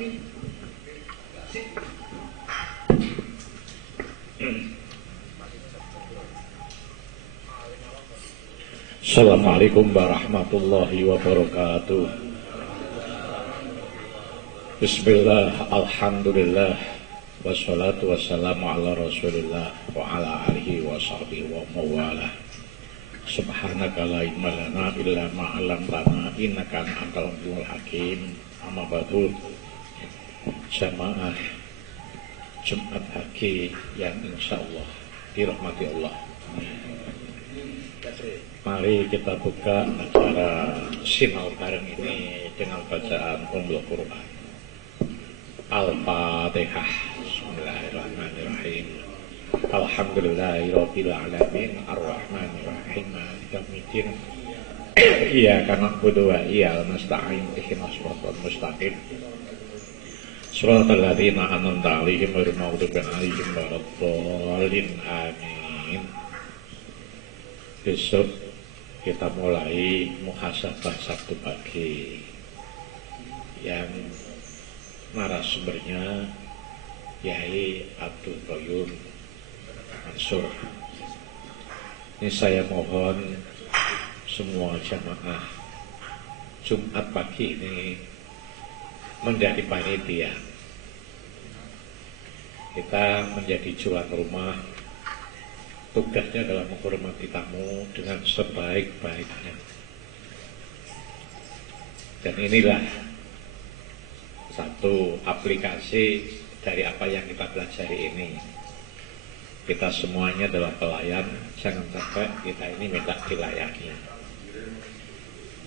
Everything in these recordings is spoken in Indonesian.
Assalamualaikum warahmatullahi wabarakatuh. Bismillah, alhamdulillah, wassalatu wassalamu ala rasulillah wa ala alihi wa sahbihi wa mawalah. Subhanaka la ilma lana illa ma 'allamtana innaka antal alimul hakim. Amma ba'du. Jamaah Jumat Pagi yang insyaallah dirahmati Allah. Mari kita buka acara sinau bareng ini dengan bacaan Ummul Quran. Al-Fatihah. Bismillahirrahmanirrahim. Alhamdulillahirabbil alamin arrahmanir rahim maliki yaumiddin. Iyyaka na'budu wa iyyaka nasta'in ihdinas siratal mustaqim. Shiratal ladzina an'amta 'alaihim ghairil maghdubi 'alaihim waladdallin. Amin. Besok kita mulai muhasabah Sabtu pagi yang narasumbernya Yai Abdul Qayyum Mansur. Ini saya mohon semua jamaah Jumat pagi ini menjadi panitia. Kita menjadi tuan rumah. Tugasnya adalah menghormati tamu dengan sebaik-baiknya. Dan inilah satu aplikasi dari apa yang kita pelajari ini. Kita semuanya adalah pelayan, jangan sampai kita ini minta dilayani.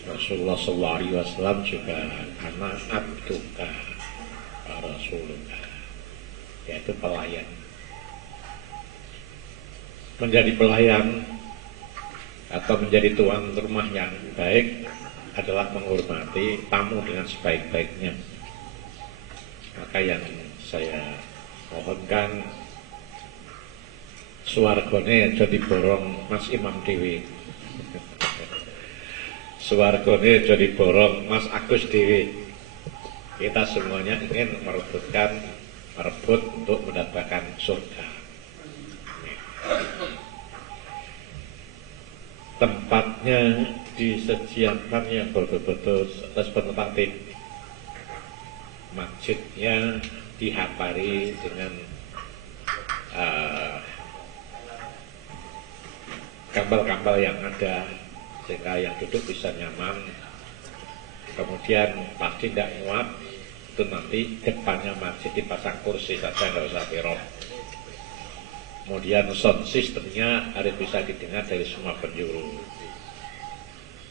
Rasulullah SAW juga karena abduka Rasulullah, yaitu pelayan. Menjadi pelayan atau menjadi tuan rumah yang baik adalah menghormati tamu dengan sebaik-baiknya. Maka yang saya mohonkan, swargane aja diborong Mas Imam Dewi, swargane aja diborong Mas Agus Dewi. Kita semuanya ingin merebut untuk mendapatkan surga. Tempatnya disediakan yang betul-betul representatif. Masjidnya dihapari dengan gambar-gambar yang ada sehingga yang duduk bisa nyaman. Kemudian pasti tidak muat, itu nanti depannya masjid dipasang kursi saja, nggak usah teror. Kemudian sound sistemnya harus bisa didengar dari semua penjuru,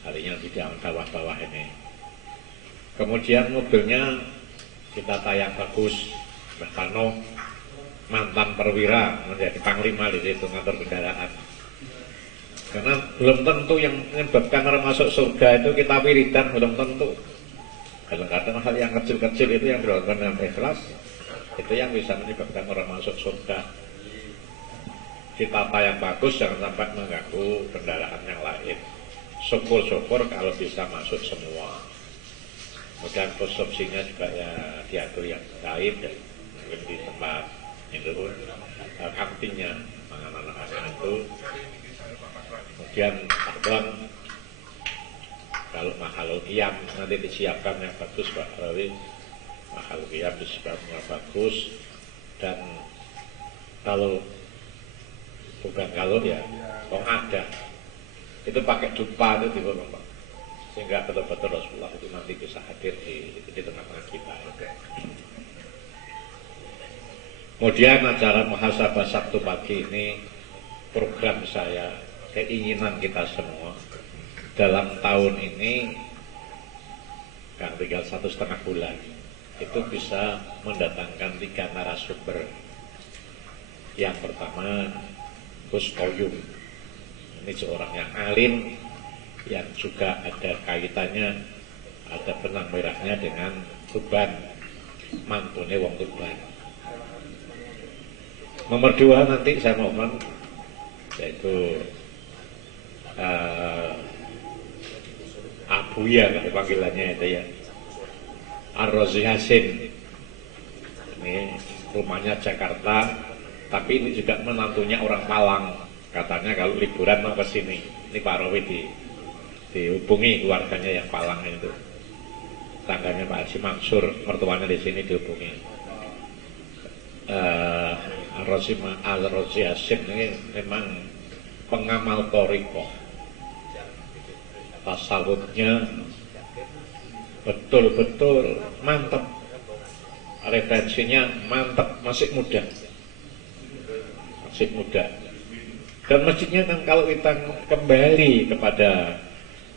artinya tidak bawah-bawah ini. Kemudian mobilnya kita tayang bagus, Mbah Tano mantan perwira menjadi panglima di situ ngatur kendaraan. Karena belum tentu yang menyebabkan orang masuk surga itu kita wiridan, belum tentu. Kadang-kadang hal yang kecil-kecil itu yang dilakukan dengan ikhlas, itu yang bisa menyebabkan orang masuk surga. Kita tayang bagus, jangan sampai mengganggu kendaraan yang lain. Syukur-syukur kalau bisa masuk semua. Kemudian konsumsinya juga ya diatur yang baik, dan mungkin di tempat itu kantinnya anak-anak itu. Kemudian pardon, kalau makhluk qiyam nanti disiapkan yang bagus Pak Rawi, makhluk qiyam disiapkan yang bagus. Dan kalau ya kok ada itu pakai dupa itu di bawah Pak, sehingga betul-betul Rasulullah itu nanti bisa hadir di tengah-tengah kita. Kemudian acara muhasabah Sabtu pagi ini program saya, keinginan kita semua dalam tahun ini kan tinggal 1,5 bulan itu bisa mendatangkan 3 narasumber. Yang pertama Gus Qayyum, ini seorang yang alim yang juga ada kaitannya, ada benang merahnya dengan Tuban, mantune wong Tuban. Nomor 2 nanti saya mohon yaitu Abuya panggilannya itu ya, Ar-Razi Hasim, Ini rumahnya Jakarta, tapi ini juga menantunya orang Malang. Katanya kalau liburan mau ke sini. Ini Pak Rowi dihubungi keluarganya yang Malang itu. Tangganya Pak Haji Mansur, mertuanya di sini dihubungi. Al-Rozi Hasim ini memang pengamal toriko. Tasawufnya betul-betul mantap, referensinya mantap, masih muda, dan masjidnya kan kalau kita kembali kepada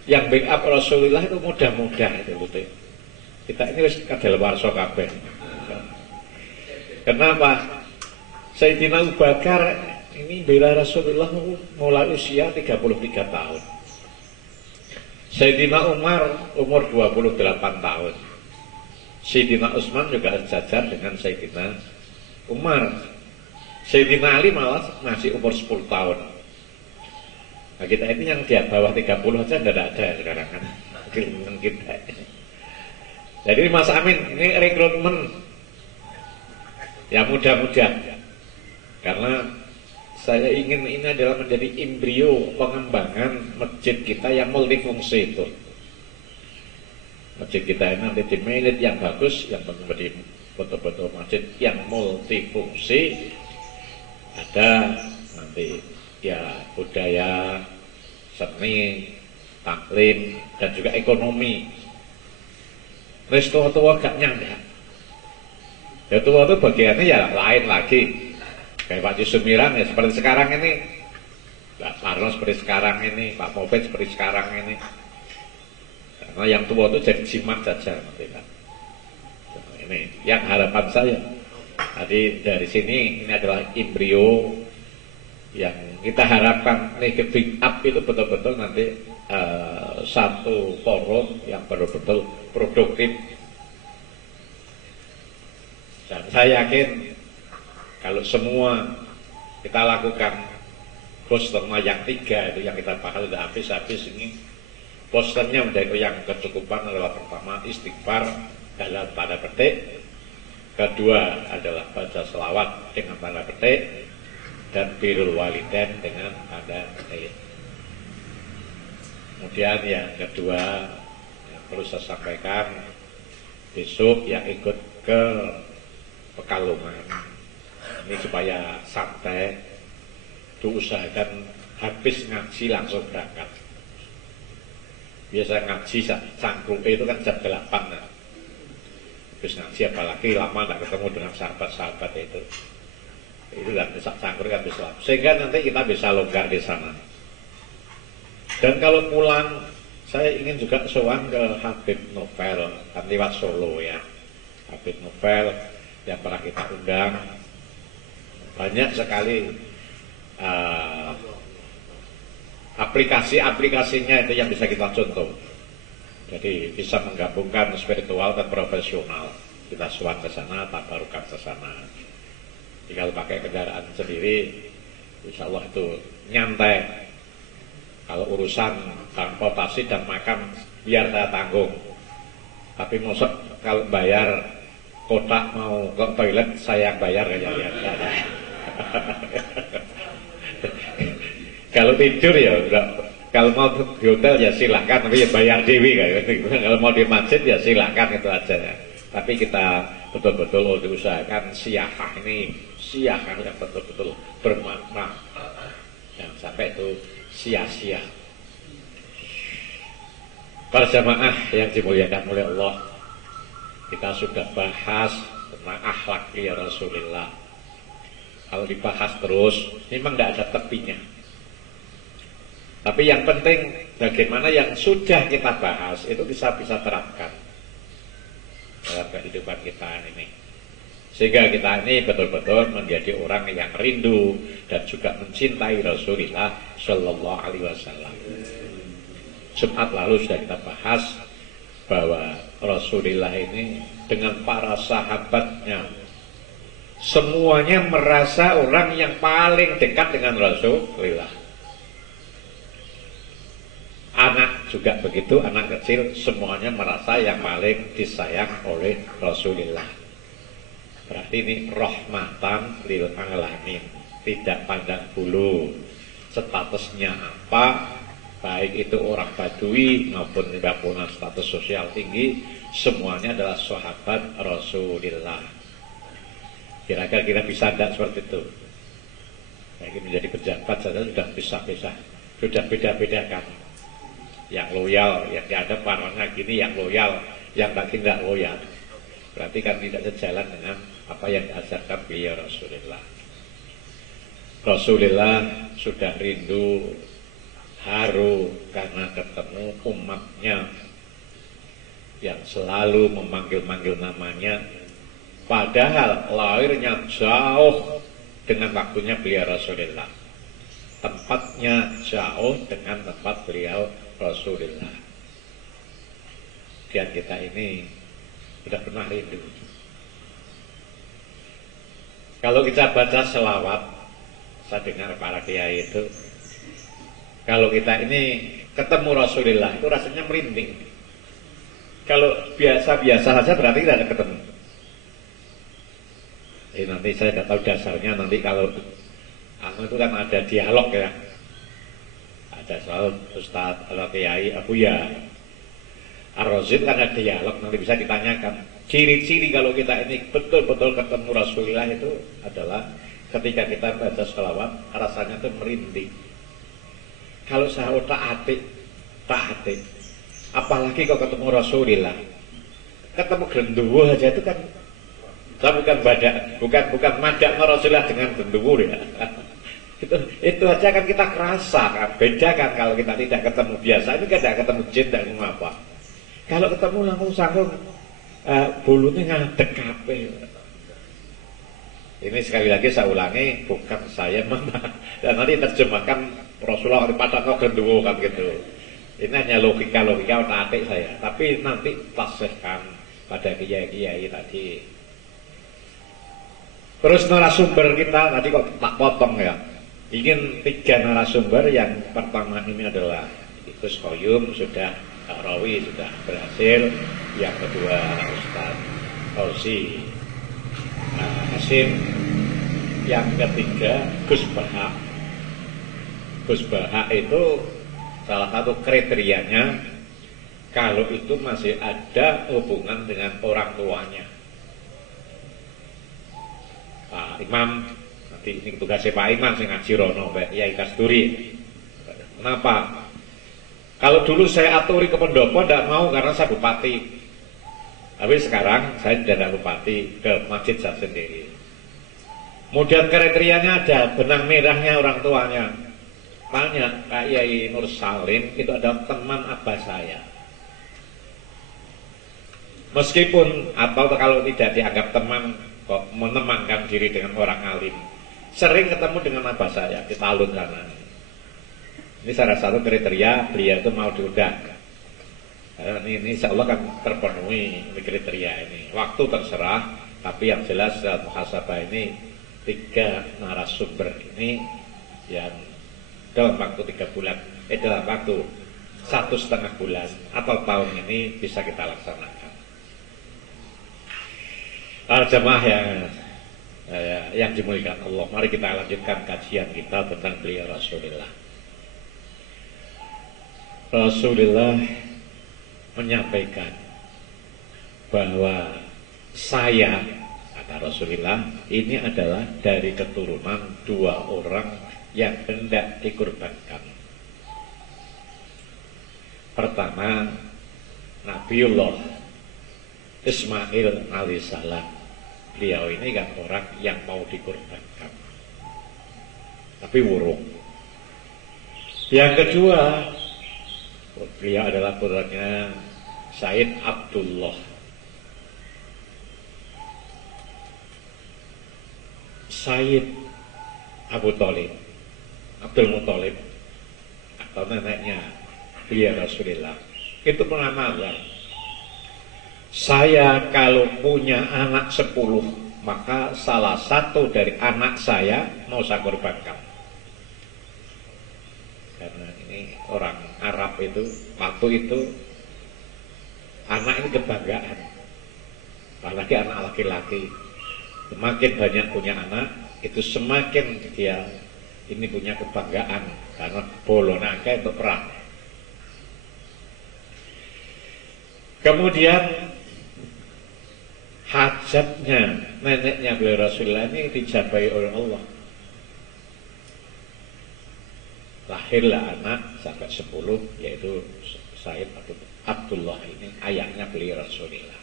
yang backup Rasulullah itu mudah-mudah itu betul. Kita ini harus kadaluwarsa kabeh. Kenapa? Sayyidina Abu Bakar ini bela Rasulullah mulai usia 33 tahun. Sayyidina Umar umur 28 tahun. Sayyidina Utsman juga sejajar dengan Sayyidina Umar. Sayyidina Ali malah masih umur 10 tahun. Nah, kita ini yang di bawah 30 aja tidak ada sekarang kan. Kita. Jadi Mas Amin ini rekrutmen ya mudah-mudah. Karena saya ingin ini adalah menjadi embrio pengembangan masjid kita yang multifungsi itu. Masjid kita ini nanti di manage yang bagus, yang menjadi betul-betul masjid yang multifungsi. Ada nanti ya budaya, seni, taklim, dan juga ekonomi. Tua-tua gak nyanda. Ya tua itu bagiannya ya lain lagi. Kayak Pak Jusumiran ya seperti sekarang ini, Pak Parno seperti sekarang ini, Pak Mofet seperti sekarang ini. Karena yang tua itu jadi jimat saja nanti kan. Ini yang harapan saya. Tadi dari sini ini adalah embrio yang kita harapkan nih big up itu betul-betul nanti satu forum yang betul-betul produktif. Dan saya yakin kalau semua kita lakukan posternya yang 3 itu yang kita bahas sudah habis ini, posternya udah itu yang kecukupan adalah pertama istighfar dalam tanda petik, kedua adalah baca selawat dengan tanda petik, dan birrul walidain dengan tanda petik. Kemudian yang kedua yang perlu saya sampaikan, besok yang ikut ke Pekalongan ini supaya santai, diusahakan habis ngaji langsung berangkat. Biasa ngaji cangkruk itu kan jam 8 nah. Habis ngaji apalagi lama tidak ketemu dengan sahabat-sahabat itu kan bisa cangkruk kan bisa, sehingga nanti kita bisa longgar di sana. Dan kalau pulang saya ingin juga sowan ke Habib Novel kan lewat Solo ya. Habib Novel yang pernah kita undang, banyak sekali aplikasi-aplikasinya itu yang bisa kita contoh. Jadi bisa menggabungkan spiritual dan profesional. Kita suan ke sana, tabarukan ke sana. Tinggal pakai kendaraan sendiri, insya Allah itu nyantai. Kalau urusan transportasi dan makan biar saya tanggung. Tapi masuk kalau bayar kotak mau ke toilet saya bayar ya. Kalau tidur ya enggak, kalau mau di hotel ya silahkan, tapi ya bayar dewi kayak gitu. Kalau mau di masjid ya silahkan, itu aja ya. Tapi kita betul-betul diusahakan siyahah ini, siyahah yang betul-betul bermakna, yang sampai itu sia-sia. Para jamaah yang dimuliakan oleh Allah, kita sudah bahas tentang akhlak ya Rasulullah. Kalau dibahas terus, memang tidak ada tepinya. Tapi yang penting bagaimana yang sudah kita bahas itu bisa terapkan dalam kehidupan kita ini, sehingga kita ini betul-betul menjadi orang yang rindu dan juga mencintai Rasulullah Shallallahu Alaihi Wasallam. Jumat lalu sudah kita bahas bahwa Rasulullah ini dengan para sahabatnya semuanya merasa orang yang paling dekat dengan Rasulullah. Anak juga begitu, anak kecil semuanya merasa yang paling disayang oleh Rasulullah. Berarti ini rahmatan lil alamin, tidak pandang bulu statusnya apa, baik itu orang Badui maupun tidak punya status sosial tinggi, semuanya adalah sahabat Rasulullah. Kira-kira kita bisa tidak seperti itu? Lagi menjadi pejabat saja sudah bisa-bisa, sudah beda-bedakan. Yang loyal, yang diadap warnanya gini, yang loyal, yang tidak loyal. Berarti kan tidak sejalan dengan apa yang diajarkan beliau Rasulullah. Rasulullah sudah rindu, haru karena ketemu umatnya yang selalu memanggil-manggil namanya, padahal lahirnya jauh dengan waktunya beliau Rasulullah, tempatnya jauh dengan tempat beliau Rasulullah. Dan kita ini sudah pernah rindu. Kalau kita baca selawat, saya dengar para kiai itu, kalau kita ini ketemu Rasulullah itu rasanya merinding. Kalau biasa-biasa saja berarti kita ada ketemu. Nanti saya tidak tahu dasarnya, nanti kalau itu kan ada dialog ya. Ada soal Ustadz atau Kiai Abu ya Ar-Razid kan ada dialog, nanti bisa ditanyakan. Ciri-ciri kalau kita ini betul-betul ketemu Rasulullah itu adalah ketika kita baca sholawat rasanya itu merinding. Kalau saya tak hati, apalagi kalau ketemu Rasulullah, ketemu genderuwo aja itu kan, saya bukan madak Rasulullah dengan genderuwo ya. itu aja kan kita kerasa kan, beda kan kalau kita tidak ketemu biasa, ini kan tidak ketemu jin, tidak apa. Kalau ketemu langsung sanggung bulunya ngadek kabeh. Ini sekali lagi saya ulangi, bukan saya mama. Dan nanti terjemahkan Rasulullah pada kau genderuwo kan gitu. Ini hanya logika otak-atik saya. Tapi nanti tasihkan pada kiai-kiai tadi. Terus narasumber kita tadi kok tak potong ya. Ingin 3 narasumber. Yang pertama ini adalah Gus Koyum, sudah Rawi sudah berhasil. Yang kedua Ustaz Fauzi Hasim. Yang ketiga Gus Bahak. Gus Bahak itu salah satu kriterianya kalau itu masih ada hubungan dengan orang tuanya. Pak Imam, nanti ini tugasnya Pak Imam sing ngaji rono Pak Yai Kasturi. Kenapa? Kalau dulu saya aturi ke pendopo tidak mau karena saya bupati. Tapi sekarang saya tidak bupati, ke masjid saya sendiri. Kemudian kriterianya ada benang merahnya orang tuanya. Tanya Pak Yai Nur Salim itu adalah teman abah saya. Meskipun atau kalau tidak dianggap teman, kok menemankan diri dengan orang alim, sering ketemu dengan abah saya di Talun sana. Ini salah satu kriteria beliau itu mau diundang. Ini insya Allah kan terpenuhi kriteria ini. Waktu terserah, tapi yang jelas muhasabah ini 3 narasumber ini yang dalam waktu 3 bulan, dalam waktu 1,5 bulan atau tahun ini bisa kita laksanakan. Jemaah yang dimuliakan Allah, mari kita lanjutkan kajian kita tentang beliau Rasulullah. Rasulullah menyampaikan bahwa saya, kata Rasulullah, ini adalah dari keturunan 2 orang yang hendak dikurbankan. Pertama, Nabiullah Ismail alaihissalam. Beliau ini kan orang yang mau dikurbankan, tapi wurung. Yang kedua, beliau adalah putranya Said Abdullah. Said Abu Thalib, Abdul Muthalib, atau neneknya beliau Rasulullah, itu pernah nazar, saya kalau punya anak 10, maka salah satu dari anak saya mau saya korbankan. Karena ini orang Arab itu, waktu itu anak ini kebanggaan, apalagi anak laki-laki. Semakin banyak punya anak, itu semakin dia ini punya kebanggaan karena bolonake untuk perang. Kemudian hajatnya neneknya beliau Rasulullah ini dijabai oleh Allah. Lahirlah anak sampai 10, yaitu Said Abdullah ini ayahnya beliau Rasulullah.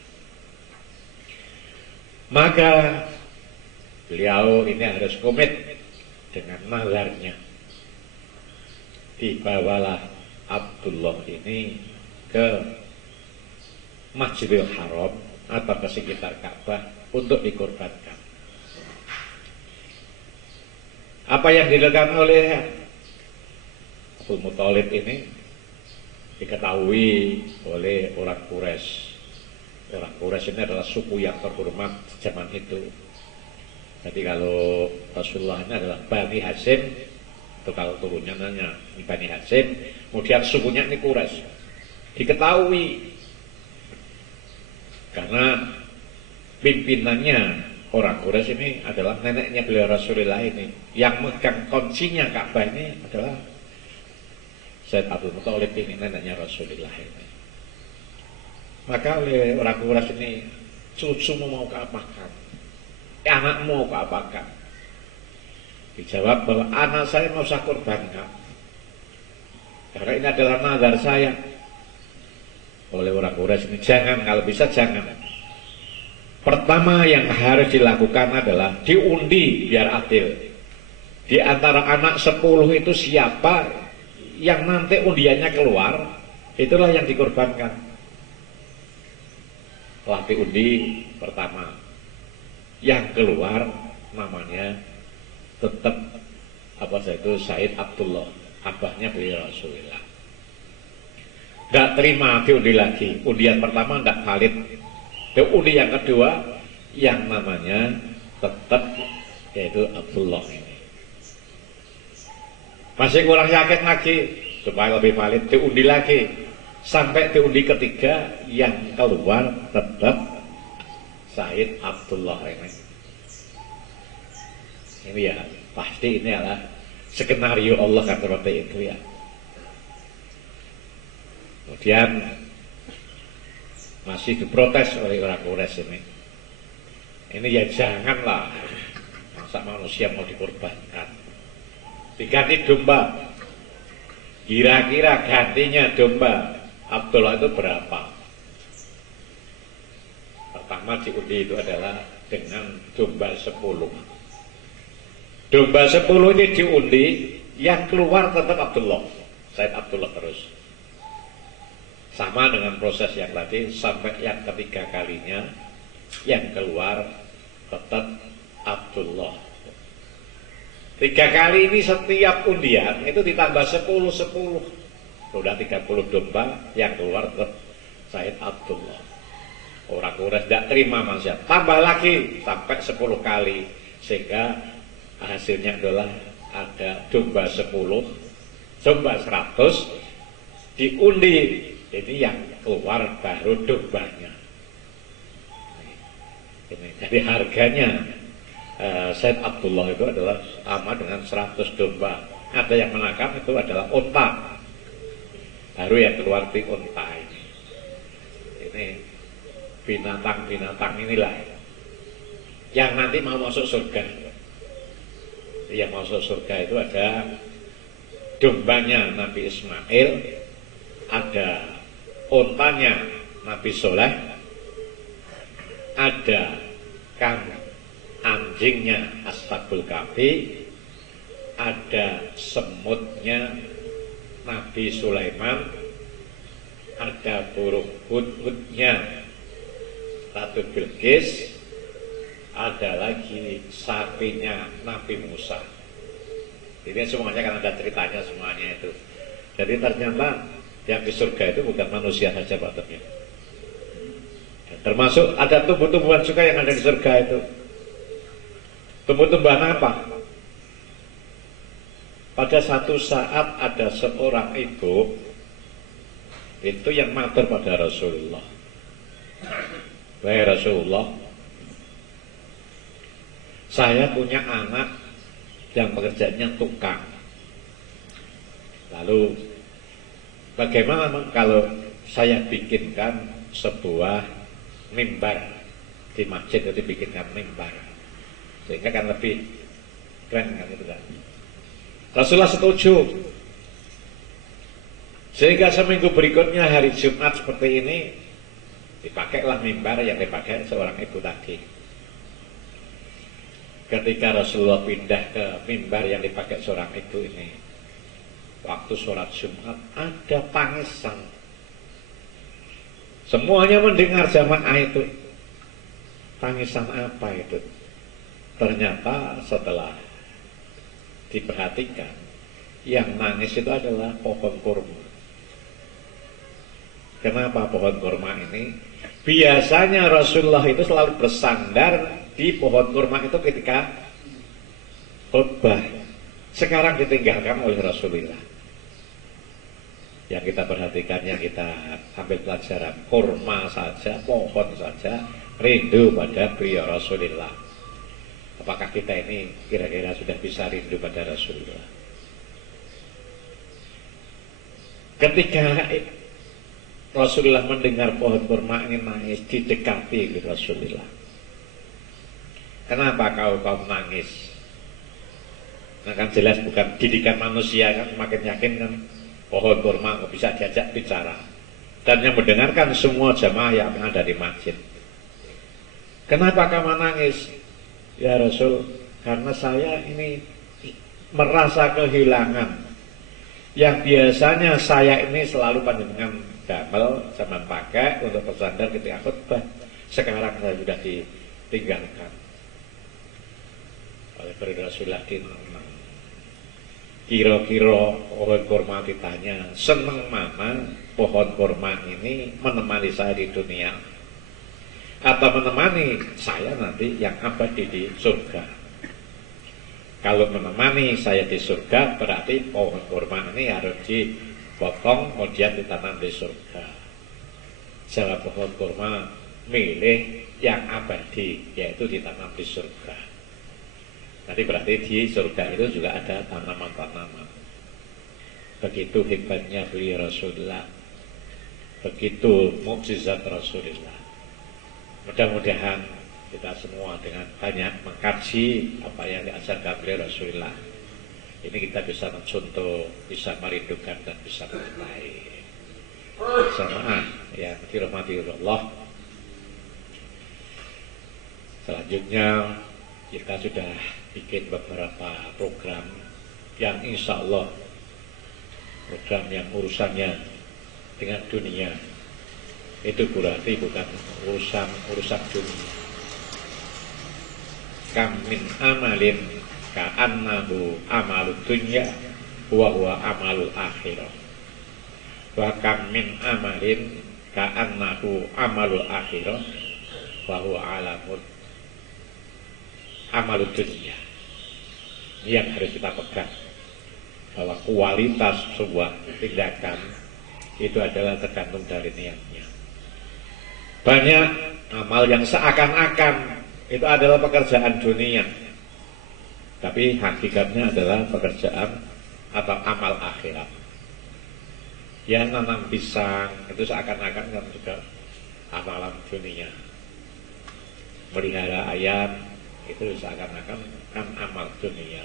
Maka beliau ini harus komit dengan nazarnya. Dibawalah Abdullah ini ke Masjidil Haram atau ke sekitar Ka'bah untuk dikorbankan. Apa yang dilakukan oleh Abdul Muthalib ini diketahui oleh orang Quraisy. Orang Quraisy ini adalah suku yang terhormat zaman itu. Jadi kalau Rasulullah ini adalah Bani Hashim, itu kalau turunannya Bani Hashim, kemudian sukunya ini Quraisy. Diketahui karena pimpinannya orang Quraisy ini adalah neneknya beliau Rasulullah ini. Yang megang kuncinya Ka'bah ini adalah Said Abdul Muthalib ini, neneknya Rasulullah ini. Maka oleh orang Quraisy ini, cucumu mau keapakan? Anakmu mau keapakan? Dijawab bahwa anak saya mau saya korbankan, karena ini adalah nazar saya. Oleh orang Quraisy ini, jangan, kalau bisa jangan. Pertama yang harus dilakukan adalah diundi biar adil. Di antara anak 10 itu siapa yang nanti undiannya keluar, itulah yang dikorbankan. Telah diundi pertama, yang keluar namanya tetap itu Said Abdullah, abahnya beliau Rasulullah. Tidak terima diundi lagi, undian pertama tidak valid. Undi yang kedua yang namanya tetap yaitu Abdullah ini. Masih kurang yakin lagi supaya lebih valid, diundi lagi. Sampai diundi ketiga yang keluar tetap Said Abdullah ini. Ini ya pasti ini adalah skenario Allah kan seperti itu ya. Kemudian masih diprotes oleh orang Quraisy ini. Ini ya janganlah, masa manusia mau dikorbankan. Diganti domba. Kira-kira gantinya domba Abdullah itu berapa? Pertama diundi itu adalah dengan domba 10. Domba 10 ini diundi, yang keluar tetap Abdullah, Said Abdullah terus. Sama dengan proses yang tadi, sampai yang ketiga kalinya yang keluar tetap Abdullah. 3 kali ini setiap undian itu ditambah 10. Sudah 30 domba yang keluar tetap Said Abdullah. Orang Quraisy tidak terima manusia, tambah lagi sampai 10 kali, sehingga hasilnya adalah ada domba 10, domba 100 diundi, ini yang keluar baru dombanya. Ini, jadi harganya Said Abdullah itu adalah sama dengan 100 domba. Ada yang menangkap itu adalah unta, baru yang keluar di unta ini. Ini binatang-binatang inilah yang nanti mau masuk surga. Yang masuk surga itu ada dombanya Nabi Ismail, ada untanya Nabi Soleh, ada anjingnya Ashabul Kahfi, ada semutnya Nabi Sulaiman, ada burung hudhudnya Ratu Bilqis, ada lagi sapinya Nabi Musa. Ini semuanya kan ada ceritanya semuanya itu. Jadi ternyata yang di surga itu bukan manusia saja patutnya. Termasuk ada tumbuh-tumbuhan juga yang ada di surga itu. Tumbuh-tumbuhan apa? Pada satu saat ada seorang ibu itu yang matur pada Rasulullah. Wahai Rasulullah, Saya punya anak yang pekerjaannya tukang. Lalu bagaimana kalau saya bikinkan sebuah mimbar di masjid, itu bikinkan mimbar, sehingga kan lebih keren kan itu kan. Rasulullah setuju. Sehingga seminggu berikutnya hari Jumat seperti ini dipakailah mimbar yang dipakai seorang ibu tadi. Ketika Rasulullah pindah ke mimbar yang dipakai seorang ibu ini, waktu sholat Jumat ada tangisan. Semuanya mendengar jamaah itu. Tangisan apa itu? Ternyata setelah diperhatikan, yang nangis itu adalah pohon kurma. Kenapa pohon kurma ini? Biasanya Rasulullah itu selalu bersandar di pohon kurma itu ketika khutbah. Sekarang ditinggalkan oleh Rasulullah. Yang kita perhatikan, yang kita ambil pelajaran, kurma saja, pohon saja, rindu pada beliau Rasulullah. Apakah kita ini kira-kira sudah bisa rindu pada Rasulullah? Ketika Rasulullah mendengar pohon kurma ini nangis, didekati oleh Rasulullah. Kenapa kau nangis? Nah kan jelas bukan didikan manusia kan, semakin yakin kan pohon kurma bisa diajak bicara. Dan yang mendengarkan semua jamaah yang ada di masjid. Kenapa kamu nangis? Ya Rasul, karena saya ini merasa kehilangan. Yang biasanya saya ini selalu panjenengan damel zaman pakai untuk bersandar ketika khutbah. Sekarang saya sudah ditinggalkan oleh Rasulullah. Kira-kira pohon kurma ditanya, seneng mana pohon kurma ini menemani saya di dunia atau menemani saya nanti yang abadi di surga? Kalau menemani saya di surga berarti pohon kurma ini harus dipotong kemudian ditanam di surga. Jawab pohon kurma, milih yang abadi, yaitu ditanam di surga. Nanti berarti di surga itu juga ada tanaman-tanaman. Begitu hebatnya beliau Rasulullah, begitu mukjizat Rasulullah. Mudah-mudahan kita semua dengan banyak mengkaji apa yang diajarkan oleh Rasulullah, ini kita bisa mencontoh, bisa merindukan dan bisa mencintai. Jamaah yang dirahmati Allah, selanjutnya kita sudah bikin beberapa program yang insya Allah program yang urusannya dengan dunia. Itu berarti bukan urusan dunia. Kam min amalin ka'annahu amalud dunya wa huwa amalul akhirah. Wa kam min amalin ka'annahu amalul akhirah wa huwa amalud dunya. Ini yang harus kita pegang, bahwa kualitas sebuah tindakan itu adalah tergantung dari niatnya. Banyak amal yang seakan-akan itu adalah pekerjaan dunia, tapi hakikatnya adalah pekerjaan atau amal akhirat. Ya, nanam pisang itu seakan-akan kan juga amalan dunia. Melihara ayam itu seakan-akan kan amal dunia.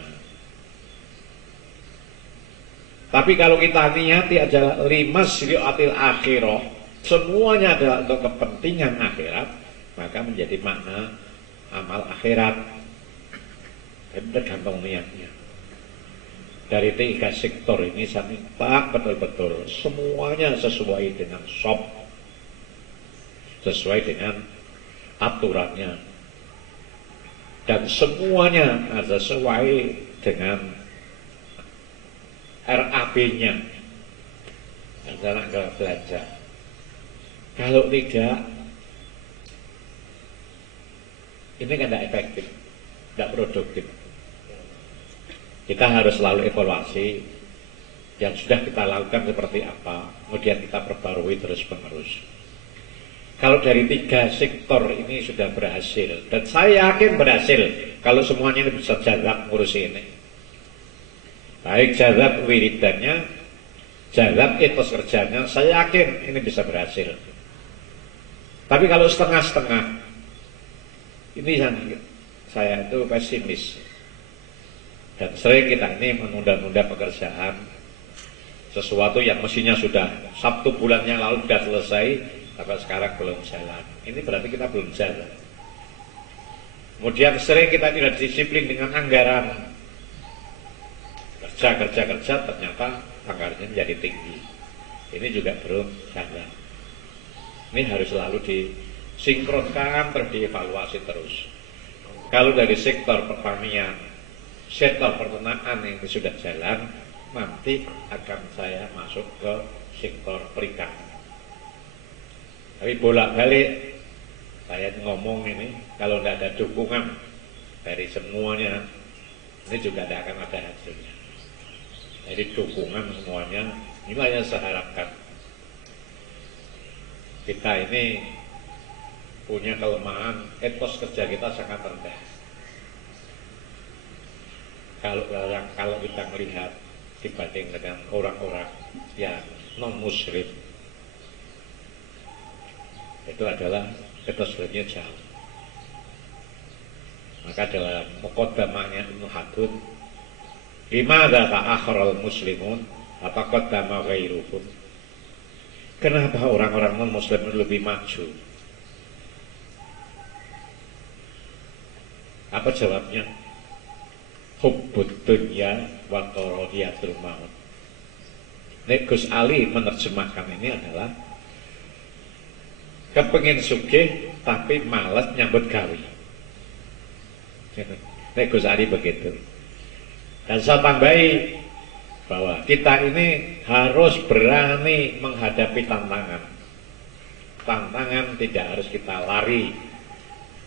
Tapi kalau kita niati adalah limas syariatil akhirah, semuanya adalah untuk kepentingan akhirat, maka menjadi makna amal akhirat. Itu tergantung niatnya. Dari 3 sektor ini saya minta betul-betul semuanya sesuai dengan shop, sesuai dengan aturannya, dan semuanya sesuai dengan RAB-nya, rencana anggaran belanja. Kalau tidak, ini kan tidak efektif, tidak produktif. Kita harus selalu evaluasi yang sudah kita lakukan seperti apa, kemudian kita perbarui terus-menerus. Kalau dari 3 sektor ini sudah berhasil, dan saya yakin berhasil kalau semuanya ini bisa jalan ngurus ini. Baik jalan wiridannya, jalan etos kerjanya, saya yakin ini bisa berhasil. Tapi kalau setengah-setengah, ini yang saya itu pesimis. Dan sering kita ini menunda-nunda pekerjaan, sesuatu yang mestinya sudah Sabtu bulan yang lalu sudah selesai, tapi sekarang belum jalan. Ini berarti kita belum jalan. Kemudian sering kita tidak disiplin dengan anggaran. Kerja, ternyata anggarannya menjadi tinggi. Ini juga belum jalan. Ini harus selalu disinkronkan, terus dievaluasi terus. Kalau dari sektor pertanian, sektor peternakan yang sudah jalan, nanti akan saya masuk ke sektor perikanan. Tapi bolak-balik saya ngomong ini, kalau tidak ada dukungan dari semuanya, ini juga tidak akan ada hasilnya. Jadi dukungan semuanya, inilah yang saya harapkan. Kita ini punya kelemahan, etos kerja kita sangat rendah. Kalau kita melihat dibanding dengan orang-orang yang non-muslim, itu adalah etos kerjanya jauh. Maka dalam muqaddamahnya Ibnu Khaldun, limadza ta'akhkharal muslimun apa qaddama ghairuhum? Kenapa orang-orang non-muslim lebih maju? Apa jawabnya? Hubbud dunya wa qaradiyatul maut. Nek Gus Ali menerjemahkan ini adalah kepengin sugih tapi malas nyambut gawe. Nek Gus Ali begitu. Dan saya tambahi bahwa kita ini harus berani menghadapi tantangan. Tantangan tidak harus kita lari.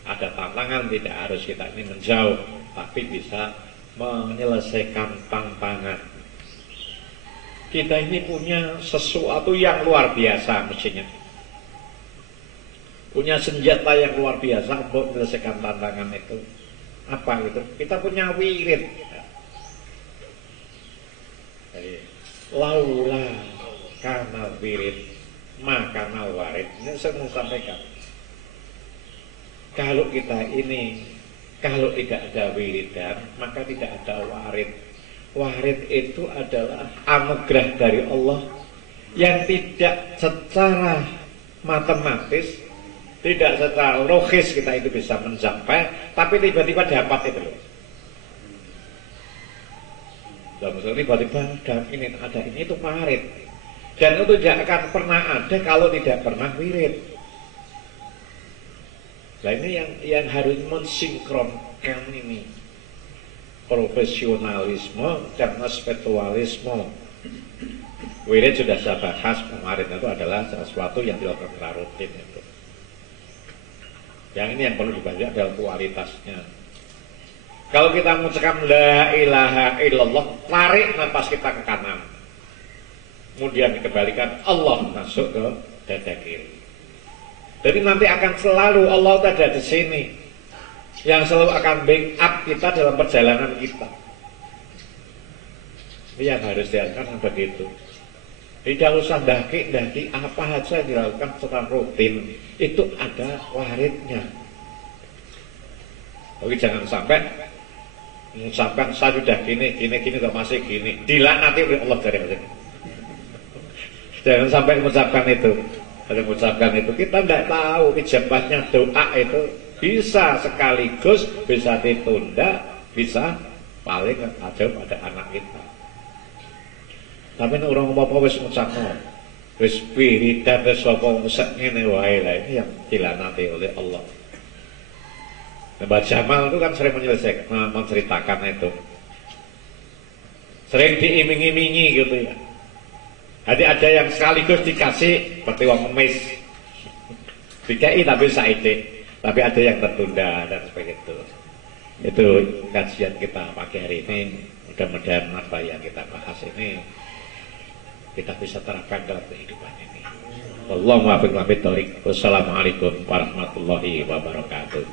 Ada tantangan tidak harus kita ini menjauh, tapi bisa menyelesaikan tantangan. Kita ini punya sesuatu yang luar biasa mestinya. Punya senjata yang luar biasa untuk menyelesaikan tantangan itu. Apa itu? Kita punya wirid. Laula kana wirid maka warid. Ini saya mau sampaikan. Kalau kita ini, kalau tidak ada wiridan, maka tidak ada warid. Warid itu adalah anugerah dari Allah yang tidak secara matematis, tidak secara logis kita itu bisa mencapai, tapi tiba-tiba dapat itu loh. Tiba-tiba ini ada ini itu warid. Dan itu tidak akan pernah ada kalau tidak pernah wirid. Nah ini yang harus mensinkronkan ini profesionalisme dan spiritualisme. Wirid sudah saya bahas kemarin, itu adalah sesuatu yang dilakukan secara rutin itu. Yang ini yang perlu dibahas adalah kualitasnya. Kalau kita mengucapkan la ilaha illallah, tarik napas kita ke kanan, kemudian dikembalikan, Allah masuk ke dada kiri. Jadi nanti akan selalu Allah ada di sini, yang selalu akan backup kita dalam perjalanan kita. Ini yang harus dilakukan begitu. Tidak usah daki apa saja yang dilakukan secara rutin, itu ada waridnya. Tapi jangan sampai mengucapkan saya sudah gini kok masih gini, dilaknati oleh Allah dari sini. Jangan sampai mengucapkan itu. Kalau mengucapkan itu kita tidak tahu ijabahnya doa itu bisa sekaligus, bisa ditunda, bisa paling ada pada anak kita. Tapi orang apa-apa wis ngucapno, wis wiridan wis apa ngene wae lah, ini yang dilaknati oleh Allah. Mbak Jamal itu kan sering menyelesaikan, menceritakan itu, sering diiming-imingi gitu ya. Jadi ada yang sekaligus dikasih seperti wong ngemis, dikai tapi saiki, tapi ada yang tertunda dan seperti itu. Itu kajian kita pagi hari ini. Mudah-mudahan apa yang kita bahas ini kita bisa terapkan dalam kehidupan ini. Wallahu muwaffiq ila aqwamit thoriq. Wassalamualaikum warahmatullahi wabarakatuh.